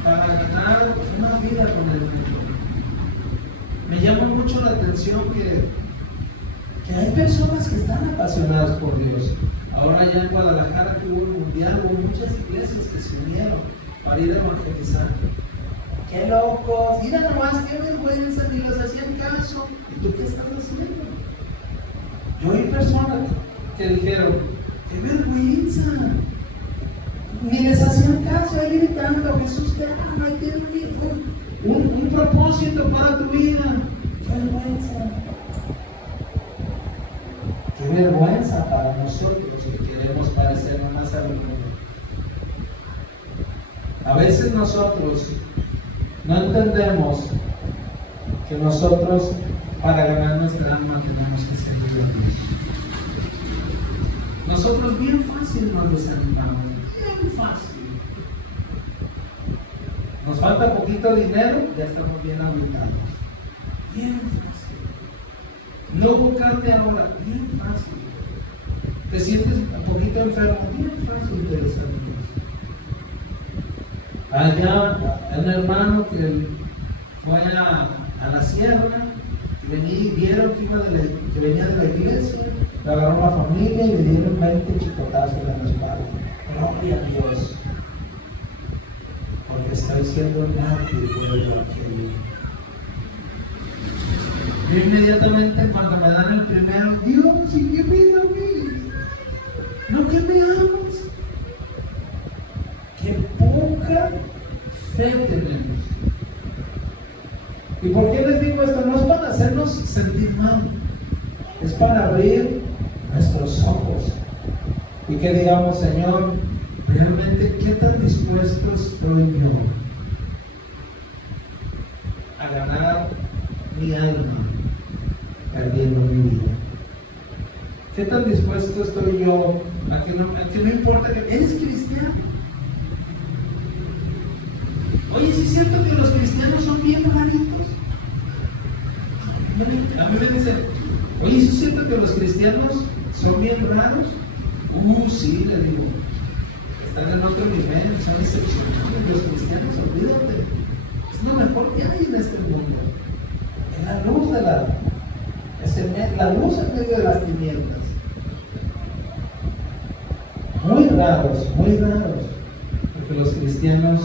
para ganar una vida con el mundo. Me llama mucho la atención que hay personas que están apasionadas por Dios. Ahora ya en Guadalajara que hubo un mundial, hubo muchas iglesias que se unieron para ir a evangelizar. ¡Qué locos! Mira nomás, qué vergüenza, ni les hacían caso. ¿Y tú qué estás haciendo? Yo vi personas que dijeron, ¡qué vergüenza! Ni les hacían caso, ahí gritando, Jesús te ama, ahí tiene un propósito para tu vida. ¡Qué vergüenza! ¡Qué vergüenza para nosotros que queremos parecernos más al mundo! A veces nosotros no entendemos que nosotros para ganar nuestra alma tenemos que servir a Dios. Nosotros bien fácil nos desanimamos, bien fácil. Nos falta poquito dinero, ya estamos bien aumentados. Bien fácil. No buscarte ahora, bien fácil. Te sientes un poquito enfermo, bien fácil de desanimar. Allá, un hermano que fue a la sierra, vieron que venía de la iglesia, le agarró la familia y le dieron 20 chicotazos en la espalda. Gloria a Dios, porque estoy siendo un mártir por el evangelio. Yo inmediatamente cuando me dan el primero, Dios, ¿y qué pido a mí? No que me amas. Qué poca fe tenemos. ¿Y por qué les digo esto? No es para hacernos sentir mal, es para abrir nuestros ojos y que digamos, Señor, realmente qué tan dispuesto estoy yo a ganar mi alma perdiendo mi vida. ¿Qué tan dispuesto estoy yo a que no importa que eres cristiano? Oye, ¿sí es cierto que los cristianos son bien raritos? A mí me dicen, oye, ¿sí es cierto que los cristianos son bien raros? Sí, le digo, están en otro nivel, son excepcionales. Los cristianos, olvídate, es lo mejor que hay en este mundo. Es la luz la luz en medio de las tinieblas. Muy raros, porque los cristianos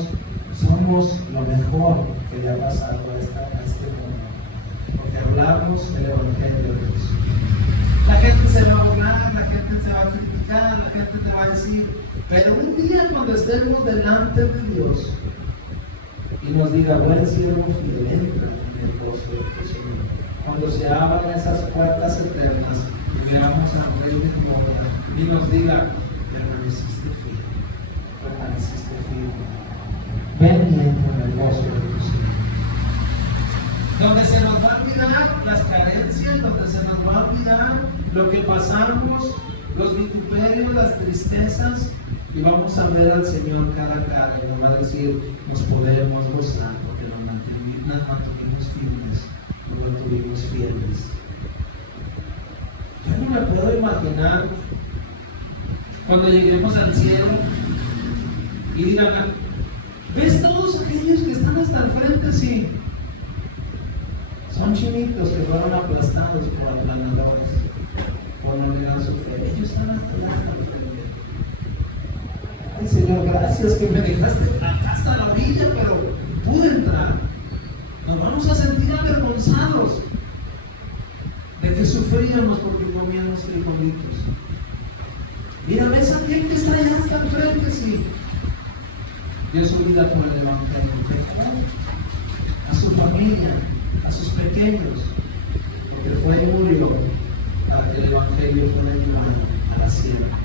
somos lo mejor que le ha pasado a este mundo, porque hablamos del Evangelio de Jesús. La gente se va a burlar, la gente se va a criticar, la gente te va a decir, pero un día cuando estemos delante de Dios y nos diga, buen siervo fiel, entra en el gozo de tu Señor. Cuando se abran esas puertas eternas y veamos al Rey de Gloria y nos diga, permaneciste fiel, permaneciste fiel. Ven y entra en el gozo de tu Señor. Donde se nos va a olvidar las carencias, donde se nos va a olvidar lo que pasamos, los vituperios, las tristezas, y vamos a ver al Señor cara a cara y nos va a decir, nos podemos gozar porque nos mantuvimos firmes, nos mantuvimos fieles. Yo no me puedo imaginar cuando lleguemos al cielo y digan, ¿ves todos aquellos que están hasta el frente? Sí. Son chinitos que fueron aplastados por aplanadores, por no negar su fe. Ellos están hasta allá, hasta el frente. Ay, Señor, gracias que me dejaste acá hasta la orilla, pero pude entrar. Nos vamos a sentir avergonzados de que sufríamos porque comíamos frijolitos. Mira, ¿ves aquel que está allá hasta el frente? Sí. Dio su vida por el Evangelio. A su familia, a sus pequeños, porque fue y murió para que el Evangelio fuera llevado a la sierra,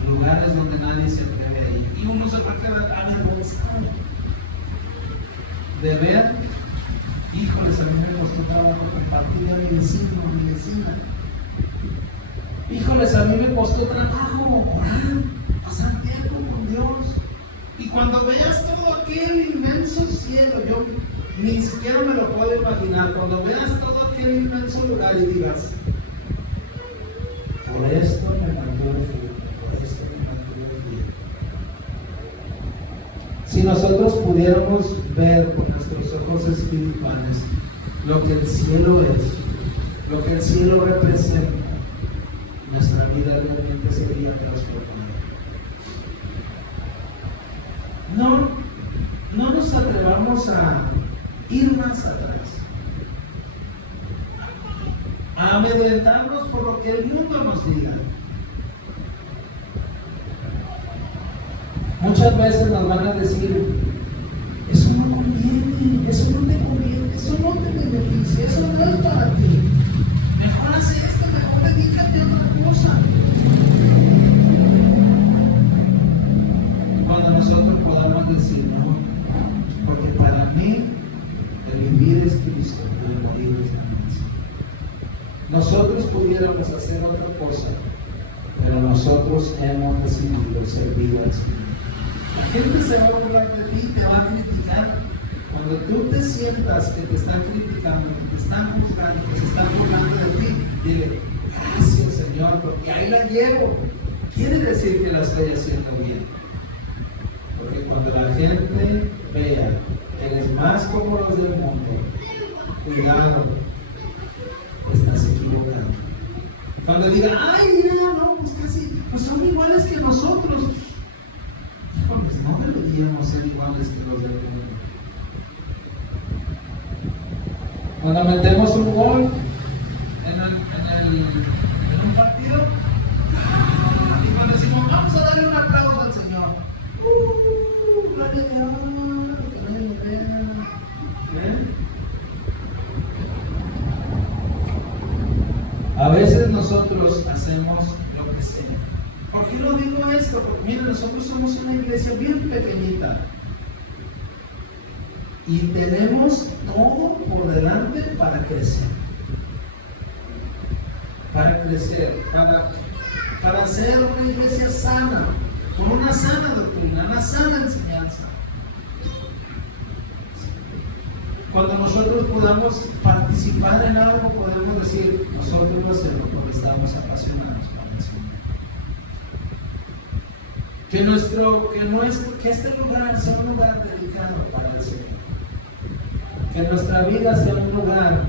a lugares donde nadie se atreve a ir. Y uno se va a quedar avergonzado de ver, híjoles, a mí me costó trabajo compartir a mi vecina. Híjoles, a mí me costó trabajo orar, pasar tiempo con Dios. Y cuando veas todo aquel inmenso cielo, yo ni siquiera me lo puedo imaginar, cuando veas todo aquel inmenso lugar y digas, por esto me mantuve firme, por esto me mantuve firme. Si nosotros pudiéramos ver con nuestros ojos espirituales lo que el cielo es, lo que el cielo representa, nuestra vida realmente sería transformada. No nos atrevamos a ir más atrás, a amedrentarnos por lo que el mundo nos diga. Muchas veces nos van a decir, eso no conviene, eso no te conviene, eso no te beneficia, eso no es para ti. Mejor haz esto, mejor dedícate a otra cosa. Cuando nosotros podamos decir, no, porque para mí el vivir es Cristo, el morir es ganancia. Nosotros pudiéramos hacer otra cosa, pero nosotros hemos decidido servir al Señor. La gente se va a burlar de ti, te va a criticar. Cuando tú te sientas que te están criticando, que te están juzgando, que se están burlando de ti, dile, gracias Señor, porque ahí la llevo. Quiere decir que la estoy haciendo bien. Porque cuando la gente vea que eres más como los del mundo, cuidado, estás equivocando. Cuando digan, ay, mira, no, pues casi, pues son iguales que nosotros. Híjoles, no deberíamos ser iguales que los del mundo. Cuando metemos un gol en un partido, y cuando decimos, vamos a darle un aplauso al Señor. Gloria a Dios, que nadie lo vea. A veces nosotros hacemos lo que sea. ¿Por qué lo digo esto? Porque miren, nosotros somos una iglesia bien pequeñita. Y tenemos todo por delante para crecer. Para crecer, para ser una iglesia sana, con una sana doctrina, una sana enseñanza. Cuando nosotros podamos participar en algo, podemos decir, nosotros lo hacemos porque estamos apasionados por el Señor. Que este lugar sea un lugar dedicado para el Señor. Que nuestra vida sea un lugar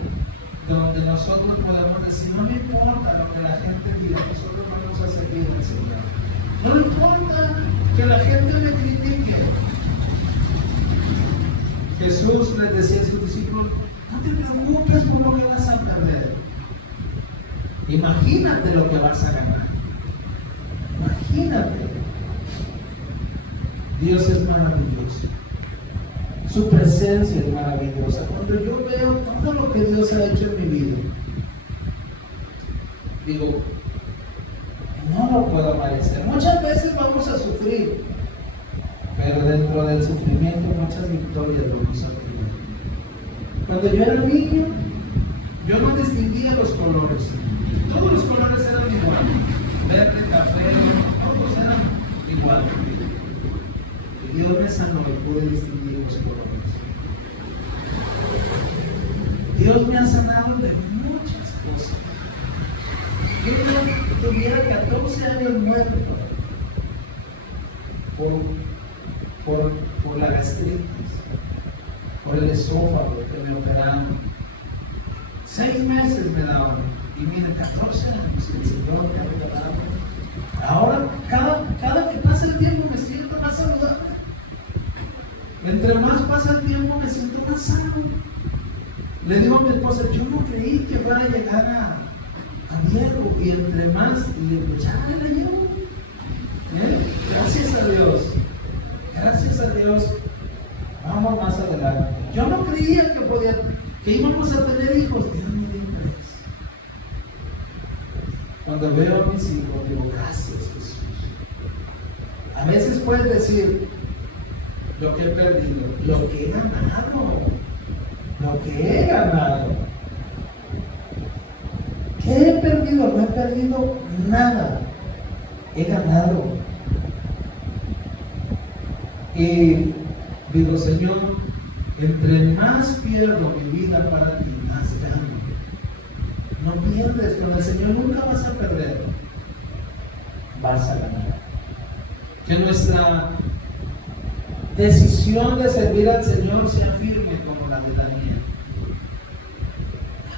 donde nosotros podemos decir, no me importa lo que la gente diga, nosotros vamos a seguir al Señor. No me importa que la gente me critique. Jesús les decía a sus discípulos, no te preocupes por lo que vas a perder. Imagínate lo que vas a ganar. Imagínate. Dios es maravilloso. Su presencia es maravillosa. Cuando yo veo todo lo que Dios ha hecho en mi vida, digo, no lo puedo merecer. Muchas veces vamos a sufrir, pero dentro del sufrimiento muchas victorias vamos a tener. Cuando yo era niño, yo no distinguía los colores. Todos los colores eran iguales. Verde, café, todos eran iguales. Y Dios me sanó y pude distinguir los colores. Dios me ha sanado de muchas cosas. Yo no tuviera 14 años muerto por la gastritis, por el esófago que me operaron. 6 meses me daban, y mire, 14 años que el Señor me ha regalado. Ahora, cada que pasa el tiempo me siento más saludable. Entre más pasa el tiempo me siento más sano. Le digo a mi esposa, yo no creí que fuera a llegar a viejo, y entre más, y ya me la llevo. Gracias a Dios. Gracias a Dios. Vamos más adelante. Yo no creía que íbamos a tener hijos. Dios me dio tres. Cuando veo a mis hijos, digo, gracias Jesús. A veces puedes decir lo que he perdido, lo que he ganado, lo que he ganado. ¿Qué he perdido? No he perdido nada. He ganado. Y digo, Señor, entre más pierdo mi vida para ti, más gano. No pierdes, con el Señor nunca vas a perder, vas a ganar. Que nuestra decisión de servir al Señor sea firme como la de Daniel.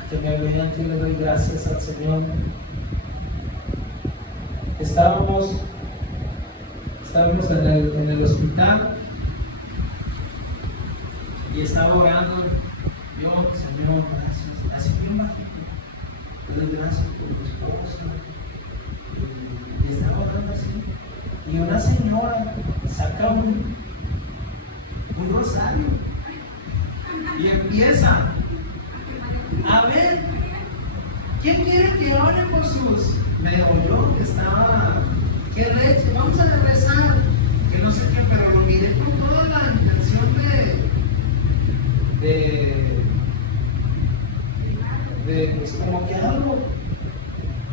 Que me vean, que le doy gracias al Señor. Estábamos en el hospital y estaba orando. Yo, Señor, gracias. Así bien bajito. Le doy gracias por mi esposa. Y estaba orando así. Y una señora saca un rosario y empieza. A ver, ¿quién quiere que ore por sus? Me oyó que estaba, que reza, vamos a rezar, que no sé qué, pero lo miré con toda la intención de pues como que algo.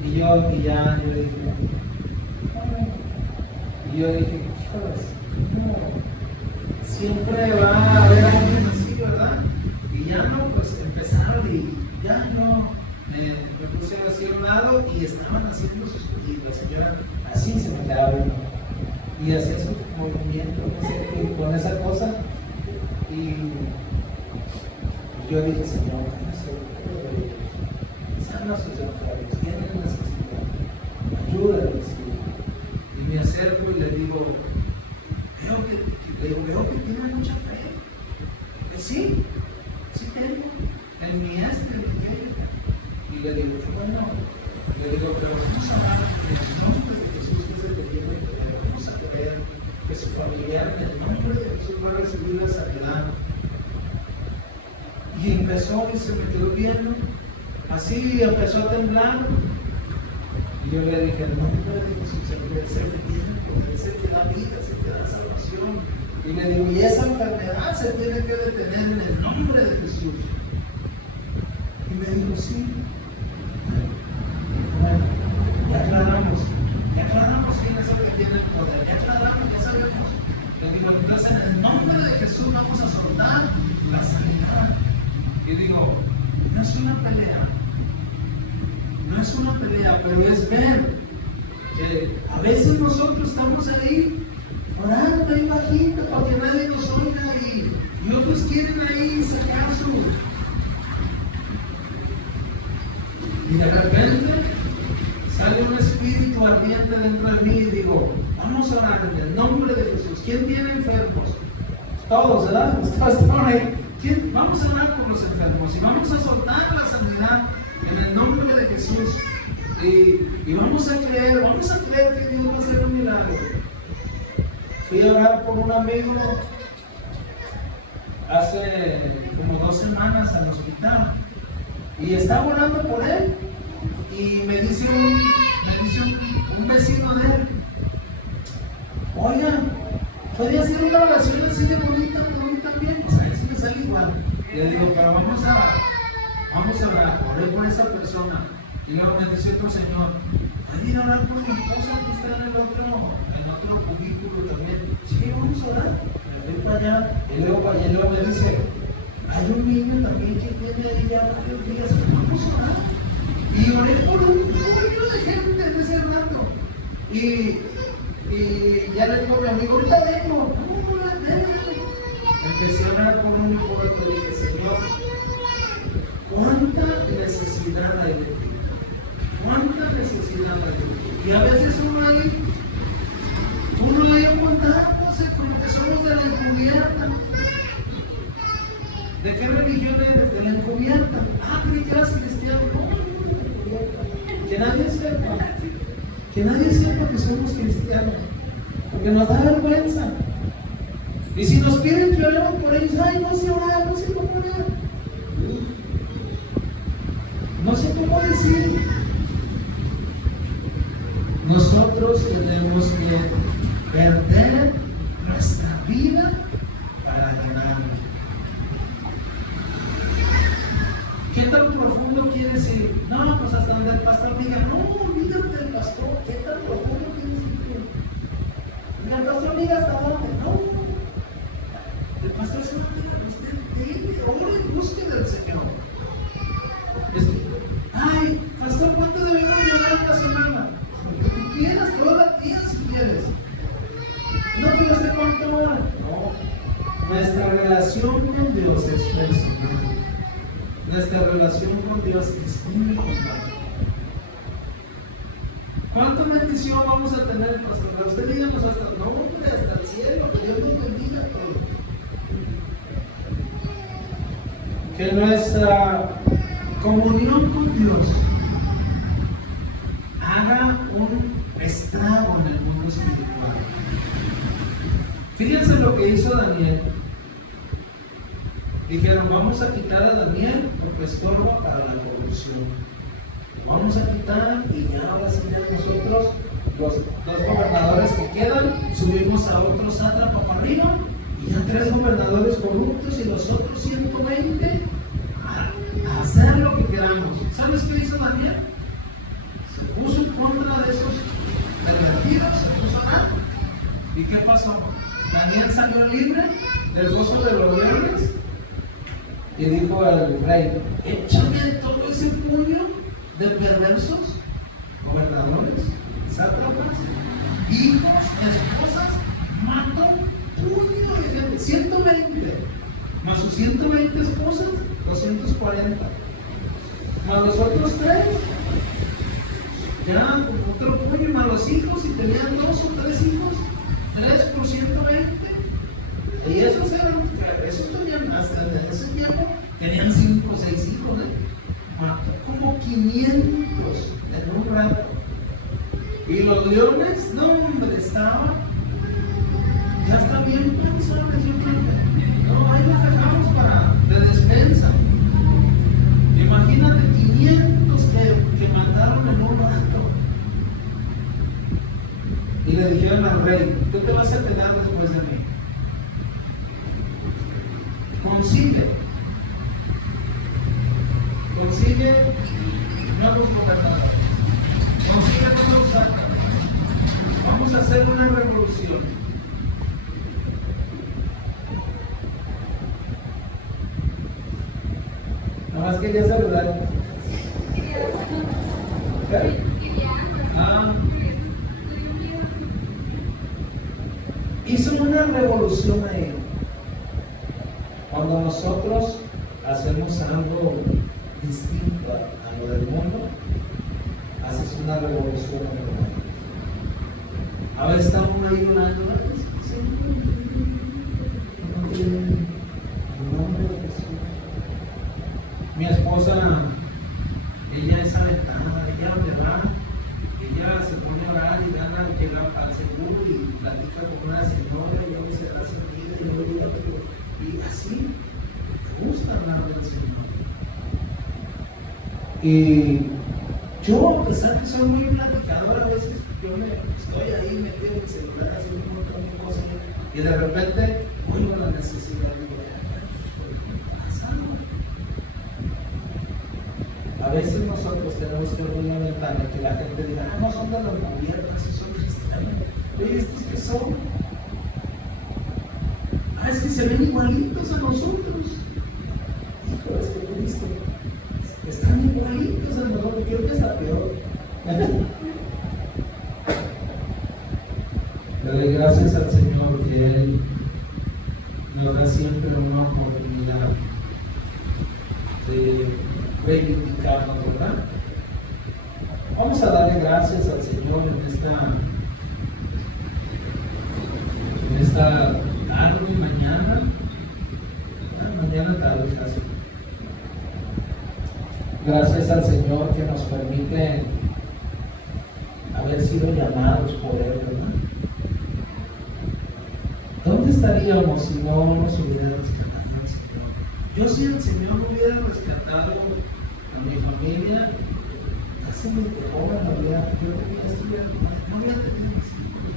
Y yo dije, híjoles, no, siempre va a haber alguien así, ¿verdad? Y ya no, pues empezaron y ya no, me puse así a un lado y estaban haciendo sus pedidos. La señora así se me quedaba uno y hacía su movimiento, no sé qué, con esa cosa. Y yo dije, Señor, sana a sus enfermos, tienen necesidad, ayúdales. Y me acerco y le digo, veo que tiene mucha fe. Sí tengo, en mi en aquello. Y le digo, bueno, pero vamos a hablar en el nombre de Jesús, que es el que tiene que creer. Vamos a creer que su familiar en el nombre de Jesús va a recibir la sanidad. Y empezó y se me quedó viendo, así empezó a temblar. Y yo le dije, el nombre de Jesús es el que tiene poder, es el que da vida, es el que da salvación. Y le digo, y esa enfermedad se tiene que detener en el nombre de Jesús. Y me dijo, sí. Bueno, ya aclaramos quién es el que tiene el poder, ya aclaramos, ya sabemos. Le digo, entonces en el nombre de Jesús vamos a soltar la sanidad. Y digo, no es una pelea, pero es ver que a veces nosotros estamos ahí orando ahí bajito porque nadie nos oiga y otros quieren ahí sacar su. Y de repente sale un espíritu ardiente dentro de mí y digo, vamos a orar en el nombre de Jesús. ¿Quién tiene enfermos? Todos, ¿verdad? Estaban ahí. Vamos a orar por los enfermos y vamos a soltar la sanidad en el nombre de Jesús. Y vamos a creer que Dios va a hacer un milagro. Fui a orar por un amigo hace como 2 semanas al hospital y estaba orando por él y me dice un vecino de él: oiga, ¿podría hacer una oración así de bonita por mí también? O sea, eso me sale igual. Le digo, pero vamos a orar, oré por esa persona. Y luego me dice otro señor: ¿puede ir a orar por mi esposa que está en otro cubículo también? Sí, vamos a orar. Me fui para allá y luego me dice: hay un niño también que tiene ahí ya varios días, vamos a orar. Y oré por un puño de gente en ese rato. Y ya le digo a mi amigo: ahorita vengo. Empecé a orar por un y por otro. Dije: Señor, ¿cuánta necesidad hay de ti? ¿Cuánta necesidad hay de ti? Y a veces uno ahí aguantándose como que somos de la encubierta. ¿De qué religión eres? De la encubierta. Creí que eras cristiano. No, que nadie sepa que somos cristianos, porque nos da vergüenza. Y si nos piden que oremos por ellos, no sé orar, no sé cómo orar, no sé cómo decir. Nosotros tenemos que perder nuestra vida para ganarla. ¿Qué tan profundo quieres ir? No, pues hasta donde el pastor diga. No, olvídate del pastor. ¿Qué tan profundo quieres ir tú? El pastor diga hasta dónde. No, el pastor se va a quedar. Usted ore y busque del Señor. Pastor, ¿cuánto debemos llevar en la semana? Lo que tú quieras, todos los días si quieres. No, pero ¿hasta cuánto hora? No. Nuestra relación con Dios es personal. Nuestra relación con Dios es inconmensurable. ¿Cuánta bendición vamos a tener, pastor? Usted díganos hasta el cielo, que Dios nos bendiga a todos. Que nuestra comunión con Dios haga un estrago en el mundo espiritual. Fíjense lo que hizo Daniel. Dijeron: vamos a quitar a Daniel porque estorba para la corrupción. Lo vamos a quitar y ya ahora sí nosotros, los 2 gobernadores que quedan, subimos a otro sátrapa para arriba y ya 3 gobernadores corruptos y los otros 120 a hacer lo que queramos. ¿Sabes qué hizo Daniel? Se puso en contra de esos pervertidos, se puso a orar. ¿Y qué pasó? Daniel salió libre del foso de los leones. Y dijo al rey: échame todo ese puño de perversos, gobernadores, sátrapas, hijos, esposas. Mató un puño de gente, 120, más sus 120 esposas, 240, más los otros 3, ya otro puño, más los hijos, si tenían 2 o 3 hijos, 3 por 120. Y esos tenían, hasta en ese tiempo, tenían 5 o 6 hijos, mató como 500 en un rato. Y los leones, no hombre, ya están bien cansados, yo creo que, no, ahí los dejamos de despensa. Imagínate 500 que mataron en un rato. Y le dijeron al rey: ¿qué te vas a quedar después de mí? Consigue nuevos gobernadores, consigue nuevos sátrapas. Vamos a hacer una revolución. Nada más quería saludar. Hizo una revolución ahí. Cuando nosotros hacemos algo distinto a lo del mundo, haces una revolución en el mundo. A veces estamos ahí orando: mi esposa, ella es aventada, ella donde va, Y yo, a pesar que soy muy platicador, a veces yo estoy ahí metido en el celular haciendo un montón de cosas y de repente oigo la necesidad de digo, a veces nosotros tenemos que abrir una ventana que la gente diga, no son de los gobiernos, son cristianos. Oye, ¿estos qué son? Es que se ven igualitos a nosotros. Hijo, es que Cristo. Están igualitos a nosotros, creo que está peor. Le doy gracias al Señor que Él nos da siempre una oportunidad de reivindicarnos, ¿verdad? Vamos a darle gracias al Señor en esta tarde, mañana tarde casi. Gracias al Señor que nos permite haber sido llamados por Él, ¿verdad? ¿Dónde estaríamos si no nos hubiera rescatado al Señor? Yo si el Señor no hubiera rescatado a mi familia, casi me dejó en la vida, yo no hubiera tenido mis hijos,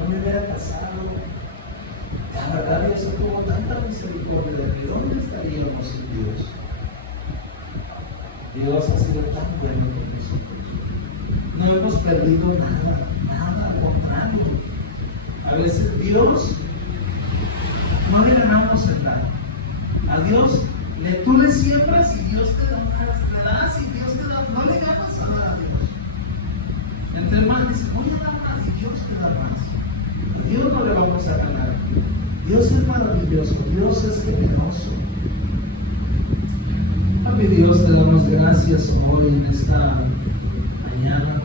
no me hubiera casado. La verdad, Dios tuvo tanta misericordia de mí. ¿Dónde estaríamos sin Dios? Dios ha sido tan bueno con nosotros. No hemos perdido nada, al contrario. A veces Dios no le ganamos en nada. A Dios tú le siembras y Dios te da más, le das y Dios te da, no le ganas a dar a Dios. Entre más dices, voy a dar más y Dios te da más. A Dios no le vamos a ganar. Dios es maravilloso, Dios es generoso. Papi Dios, te damos gracias hoy en esta mañana.